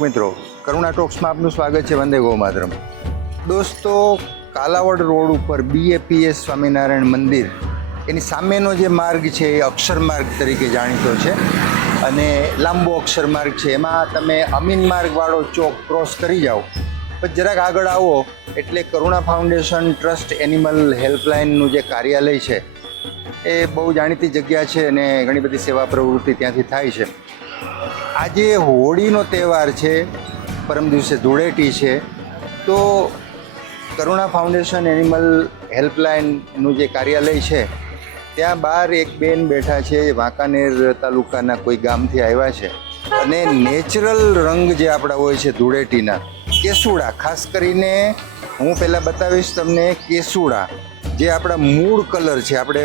દર્શક મિત્રો, કરુણા ટોક્સમાં આપનું સ્વાગત છે. વંદે ગૌ માતરમ. દોસ્તો, કાલાવડ રોડ ઉપર BAPS સ્વામિનારાયણ મંદિર એની સામેનો જે માર્ગ છે એ અક્ષર માર્ગ તરીકે જાણીતો છે અને લાંબો અક્ષર માર્ગ છે. એમાં તમે અમીન માર્ગવાળો ચોક ક્રોસ કરી જાઓ પછી જરાક આગળ આવો એટલે કરુણા ફાઉન્ડેશન ટ્રસ્ટ એનિમલ હેલ્પલાઇનનું જે કાર્યાલય છે એ બહુ જાણીતી જગ્યા છે અને ઘણી બધી સેવા પ્રવૃત્તિ ત્યાંથી થાય છે. આજે હોળીનો તહેવાર છે, પરમ દિવસે ધૂળેટી છે, તો કરુણા ફાઉન્ડેશન એનિમલ હેલ્પલાઇનનું જે કાર્યાલય છે ત્યાં બહાર એક બેન બેઠા છે, વાંકાનેર તાલુકાના કોઈ ગામથી આવ્યા છે અને નેચરલ રંગ જે આપણા હોય છે ધૂળેટીના, કેસુડા, ખાસ કરીને હું પહેલાં બતાવીશ તમને કેસુડા જે આપણા મૂળ કલર છે. આપણે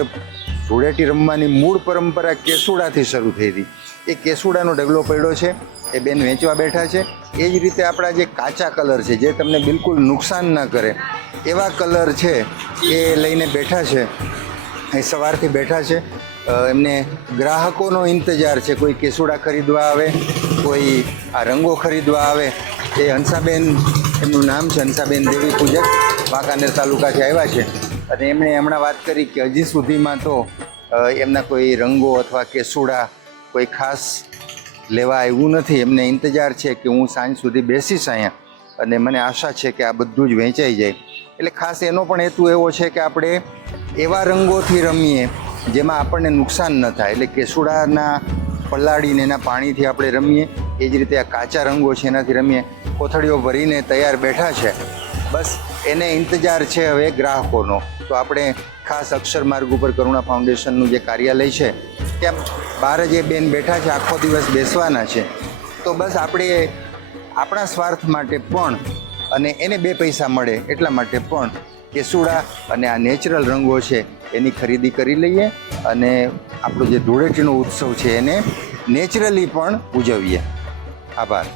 ધૂળેટી રમવાની મૂળ પરંપરા કેસુડાથી શરૂ થઈ હતી. એ કેસુડાનો ઢગલો પડ્યો છે, એ બેન વેચવા બેઠા છે. એ જ રીતે આપણા જે કાચા કલર છે જે તમને બિલકુલ નુકસાન ન કરે એવા કલર છે એ લઈને બેઠા છે. એ સવારથી બેઠા છે, એમને ગ્રાહકોનો ઇંતજાર છે. કોઈ કેસુડા ખરીદવા આવે, કોઈ આ રંગો ખરીદવા આવે. એ હંસાબેન એમનું નામ છે, હંસાબેન દેવી પૂજક, વાંકાનેર તાલુકાથી આવ્યા છે અને એમણે હમણાં વાત કરી કે હજી સુધીમાં તો એમના કોઈ રંગો અથવા કેસુડા કોઈ ખાસ લેવા આવ્યું નથી. એમને ઇંતજાર છે કે હું સાંજ સુધી બેસીશ અહીંયા અને મને આશા છે કે આ બધું જ વેચાઈ જાય. એટલે ખાસ એનો પણ હેતુ એવો છે કે આપણે એવા રંગોથી રમીએ જેમાં આપણને નુકસાન ન થાય. એટલે કેસુડાના પલાળીને એના પાણીથી આપણે રમીએ, એ જ રીતે આ કાચા રંગો છે એનાથી રમીએ. કોથળીઓ ભરીને તૈયાર બેઠા છે, બસ એને ઇંતજાર છે હવે ગ્રાહકોનો. તો આપણે ખાસ અક્ષર માર્ગ ઉપર કરુણા ફાઉન્ડેશનનું જે કાર્યાલય છે ત્યાં બહાર જ એ બેન બેઠા છે, આખો દિવસ બેસવાના છે. તો બસ આપણે આપણા સ્વાર્થ માટે પણ અને એને બે પૈસા મળે એટલા માટે પણ કેસુડા અને આ નેચરલ રંગો છે એની ખરીદી કરી લઈએ અને આપણો જે ધૂળેટીનો ઉત્સવ છે એને નેચરલી પણ ઉજવીએ. આભાર.